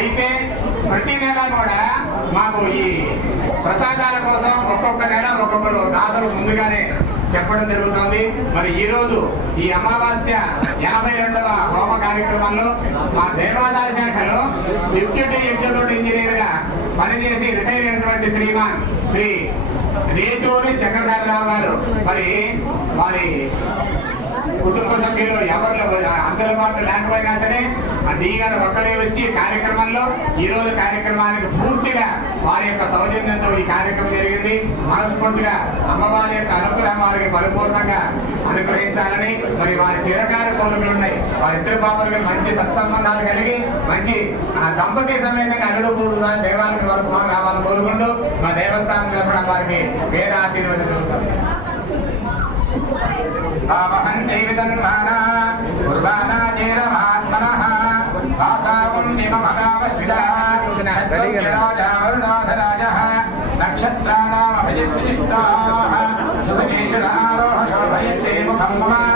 అయితే ప్రతి నెల కూడా మాకు ఈ ప్రసాదాల కోసం ఒక్కొక్క నెల ఒక్కొక్కరు దాతలు ముందుగానే చెప్పడం జరుగుతుంది. మరి ఈ రోజు ఈ అమావాస్య 82వ హోమ కార్యక్రమంలో మా దేవాదాయ శాఖలో డిప్యూటీ ఎగ్జిక్యూటివ్ ఇంజనీర్ గా పనిచేసి రిటైర్ అయినటువంటి శ్రీమాన్ శ్రీ రేటూరి చక్రధరరావు గారు మరి వారి కుటుంబ సభ్యులు ఎవరు అందుబాటులో లేకపోయినా సరే డీ గారు ఒక్కరే వచ్చి కార్యక్రమంలో ఈ రోజు కార్యక్రమానికి పూర్తిగా వారి యొక్క సౌజన్యంతో ఈ కార్యక్రమం జరిగింది. మనస్ఫూర్తిగా అమ్మవారి యొక్క అనుగ్రహం వారికి పరిపూర్ణంగా అనుగ్రహించాలని మరి వారి చిరకాల కోరికలు ఉన్నాయి. వారిద్దరు బాబులకి మంచి సత్సంబంధాలు కలిగి మంచి దంపతి సమేతంగా అల్లుడు దేవాలకి వరకు రావాలని కోరుకుంటూ మా దేవస్థానం తరఫున వారికి వేద ఆశీర్వాదం జరుగుతాం. संपूर्ण